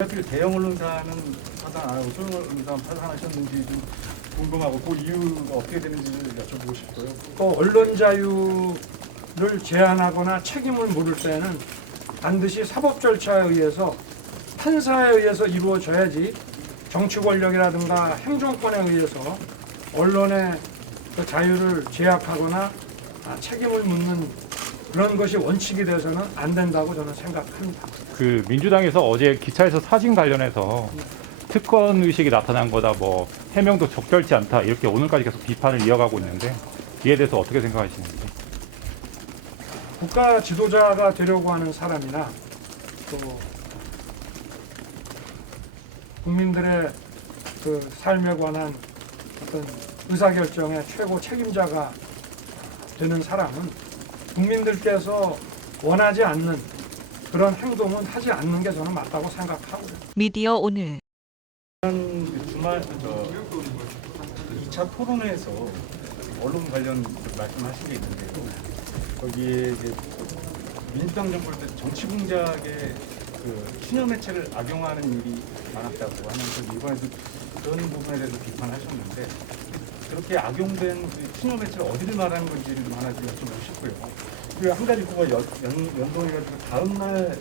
왜 대형 언론사는 파산 안 하고 소형 언론사는 파산하셨는지 좀 궁금하고 그 이유가 어떻게 되는지를 여쭤보고 싶고요. 또 언론 자유를 제한하거나 책임을 물을 때는 반드시 사법 절차에 의해서 판사에 의해서 이루어져야지 정치 권력이라든가 행정권에 의해서 언론의 그 자유를 제약하거나 책임을 묻는 그런 것이 원칙이 돼서는 안 된다고 저는 생각합니다. 그 민주당에서 어제 기차에서 사진 관련해서 특권 의식이 나타난 거다, 뭐 해명도 적절치 않다, 이렇게 오늘까지 계속 비판을 이어가고 있는데 이에 대해서 어떻게 생각하시는지? 국가 지도자가 되려고 하는 사람이나 또 국민들의 그 삶에 관한 어떤 의사결정의 최고 책임자가 되는 사람은 국민들께서 원하지 않는 그런 행동은 하지 않는 게 저는 맞다고 생각하고요. 미디어 오늘 주말 2차 토론회에서 언론 관련 말씀하신 게 있는데요. 거기에 이제 민주당 정부 때 정치 공작에 그 신여 매체를 악용하는 일이 많았다고 하면서 이번에도 그런 부분에 대해서 비판하셨는데 그렇게 악용된 그 신여 매체를 어디를 말하는 건지를 좀 하나 좀 여쭤보고 싶고요. 그리고 한 가지 그거 연동해가지고 다음날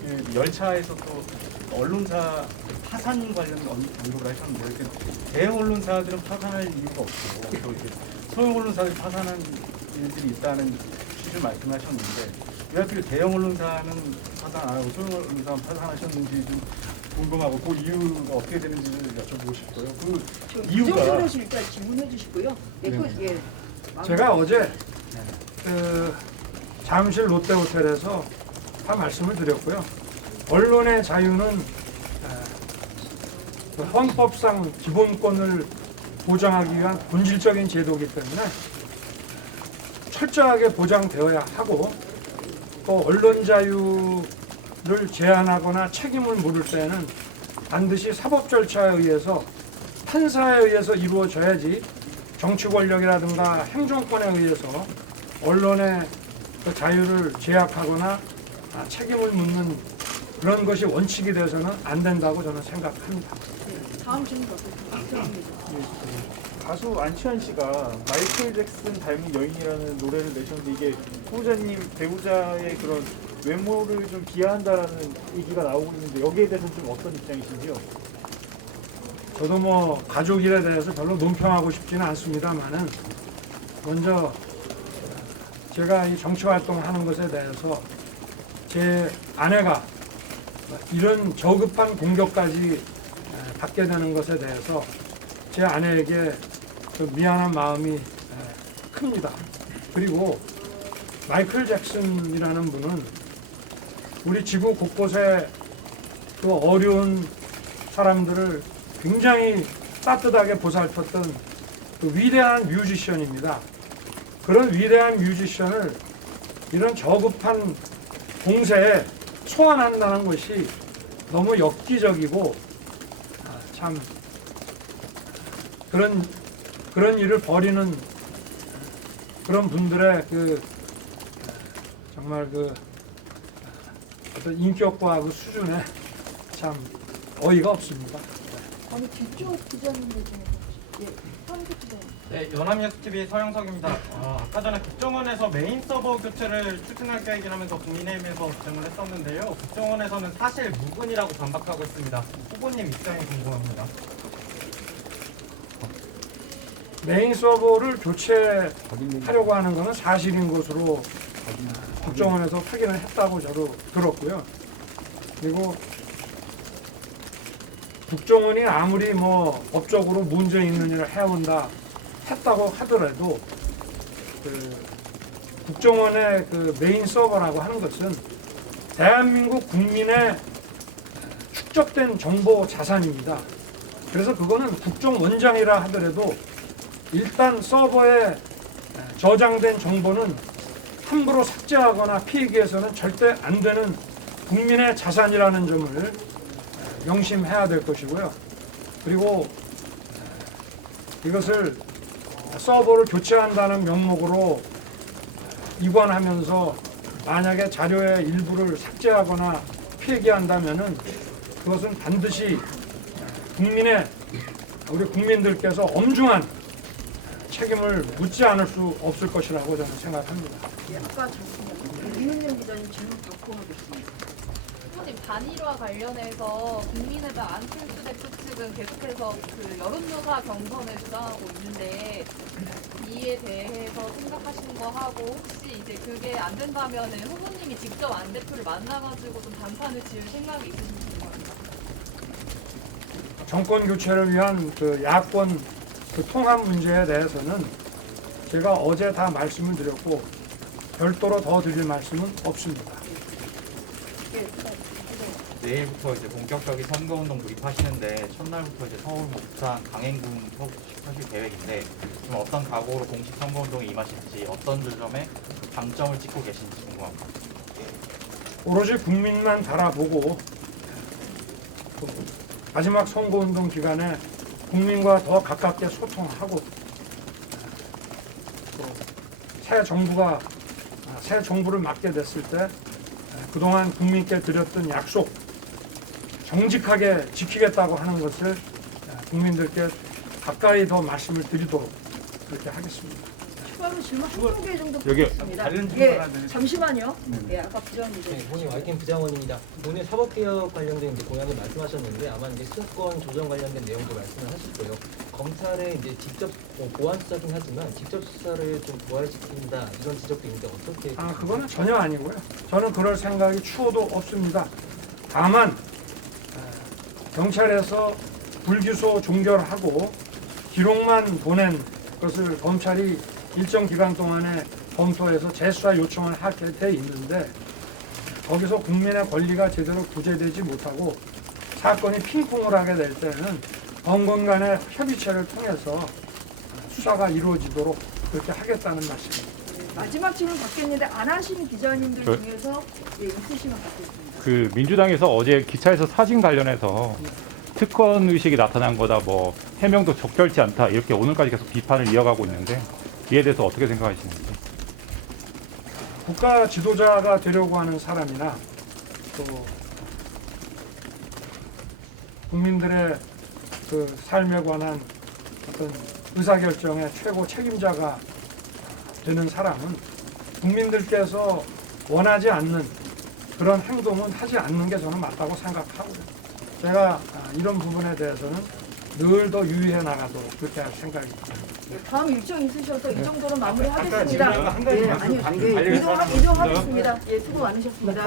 그 열차에서 또 언론사 파산 관련 언급을 하셨는데 이렇게 대형 언론사들은 파산할 이유가 없고 또 이렇게 소형 언론사들이 파산한 일들이 있다는 취지를 말씀하셨는데 왜 하필 대형 언론사는 파산 안 하고 소형 언론사는 파산하셨는지 좀 궁금하고 그 이유가 어떻게 되는지를 여쭤보고 싶고요. 그 이유가 일단 질문해 주시고요. 네, 네. 제가 어제 그 잠실 롯데호텔에서 다 말씀을 드렸고요. 언론의 자유는 그 헌법상 기본권을 보장하기 위한 본질적인 제도이기 때문에 철저하게 보장되어야 하고 또 언론 자유를 제한하거나 책임을 물을 때는 반드시 사법 절차에 의해서 판사에 의해서 이루어져야지 정치 권력이라든가 행정권에 의해서 언론의 그 자유를 제약하거나 책임을 묻는 그런 것이 원칙이 돼서는 안 된다고 저는 생각합니다. 다음 질문 부탁드립니다. 가수 안치환 씨가 마이클 잭슨 닮은 여인이라는 노래를 내셨는데 이게 후보자님 배우자의 그런 외모를 좀 비하한다라는 얘기가 나오고 있는데 여기에 대해서는 좀 어떤 입장이신지요? 저도 뭐 가족 일에 대해서 별로 논평하고 싶지는 않습니다만은 먼저 제가 이 정치 활동하는 것에 대해서 제 아내가 이런 저급한 공격까지 받게 되는 것에 대해서 제 아내에게 그 미안한 마음이 큽니다. 그리고 마이클 잭슨이라는 분은 우리 지구 곳곳에 그 어려운 사람들을 굉장히 따뜻하게 보살폈던 그 위대한 뮤지션입니다. 그런 위대한 뮤지션을 이런 저급한 공세에 소환한다는 것이 너무 엽기적이고 참 그런 일을 벌이는 그런 분들의 그 정말 그 어떤 인격과 그 수준에 참 어이가 없습니다. 아니 뒤쪽 기자님들 중에 예, 황교 기자님. 네, 연합뉴스TV 서영석입니다. 아까 전에 국정원에서 메인 서버 교체를 추진할 계획이라면서 국민의힘에서 주장을 했었는데요. 국정원에서는 사실 무근이라고 반박하고 있습니다. 후보님 입장이 궁금합니다. 메인 서버를 교체하려고 하는 것은 사실인 것으로 국정원에서 확인을 했다고 저도 들었고요. 그리고 국정원이 아무리 뭐 법적으로 문제 있는 일을 해온다 했다고 하더라도 그 국정원의 그 메인 서버라고 하는 것은 대한민국 국민의 축적된 정보 자산입니다. 그래서 그거는 국정원장이라 하더라도 일단 서버에 저장된 정보는 함부로 삭제하거나 폐기해서는 절대 안 되는 국민의 자산이라는 점을 명심해야 될 것이고요. 그리고 이것을 서버를 교체한다는 명목으로 이관하면서 만약에 자료의 일부를 삭제하거나 폐기한다면은 그것은 반드시 우리 국민들께서 엄중한 책임을 묻지 않을 수 없을 것이라고 저는 생각합니다. 예, 아까 이은영 기자님 질문 받고 하겠습니다. 사실 단일화 관련해서 국민의당 안철수 대표 측은 계속해서 그 여론조사 경선을 주장하고 있는데 이에 대해서 생각하시는 거 하고 혹시 이제 그게 안 된다면은 후보님이 직접 안 대표를 만나가지고 좀 단판을 지을 생각이 있으신지 궁금합니다. 정권 교체를 위한 그 야권 그 통합 문제에 대해서는 제가 어제 다 말씀을 드렸고 별도로 더 드릴 말씀은 없습니다. 예, 내일부터 이제 본격적인 선거운동 돌입하시는데 첫날부터 이제 서울, 부산, 강행군 하실 계획인데 좀 어떤 각오로 공식 선거운동에 임하실지 어떤 지점에 그 방점을 찍고 계신지 궁금합니다. 오로지 국민만 바라보고 또 마지막 선거운동 기간에 국민과 더 가깝게 소통하고 또 새 정부를 맡게 됐을 때 그동안 국민께 드렸던 약속 정직하게 지키겠다고 하는 것을 국민들께 가까이 더 말씀을 드리도록 그렇게 하겠습니다. 추가로 질문 한두 개 정도 여기 받겠습니다. 관련 질문 예, 하나 드릴게요. 잠시만요. 네. 예, 아까 부장님 네, 본인 YTN 부장원입니다. 오늘 사법개혁 관련된 이제 공약을 말씀하셨는데 아마 이제 수사권 조정 관련된 내용도 말씀을 하실 거예요. 검찰에 이제 직접 보완 수사긴 하지만 직접 수사를 좀 부활시킨다 이런 지적도 있는데 어떻게? 그거는 전혀 아니고요. 저는 그럴 생각이 추호도 없습니다. 다만 경찰에서 불기소 종결하고 기록만 보낸 것을 검찰이 일정 기간 동안에 검토해서 재수사 요청을 하게 돼 있는데 거기서 국민의 권리가 제대로 구제되지 못하고 사건이 핑퐁을 하게 될 때는 법원 간의 협의체를 통해서 수사가 이루어지도록 그렇게 하겠다는 말씀입니다. 예, 마지막 질문 받겠는데 안 하시는 기자님들 저- 중에서 예, 있으시면 받겠습니다. 그 민주당에서 어제 기차에서 사진 관련해서 특권 의식이 나타난 거다, 뭐 해명도 적절치 않다 이렇게 오늘까지 계속 비판을 이어가고 있는데 이에 대해서 어떻게 생각하시는지. 국가 지도자가 되려고 하는 사람이나 또 국민들의 그 삶에 관한 어떤 의사결정의 최고 책임자가 되는 사람은 국민들께서 원하지 않는 그런 행동은 하지 않는 게 저는 맞다고 생각하고요. 제가 이런 부분에 대해서는 늘 더 유의해 나가도록 그렇게 할 생각입니다. 예, 다음 일정 있으셔서 이 정도로 아까 마무리하겠습니다. 질문 한 가지 예, 말씀 아니요. 방금 예, 관련해서 이동하겠습니다. 예, 수고 많으셨습니다.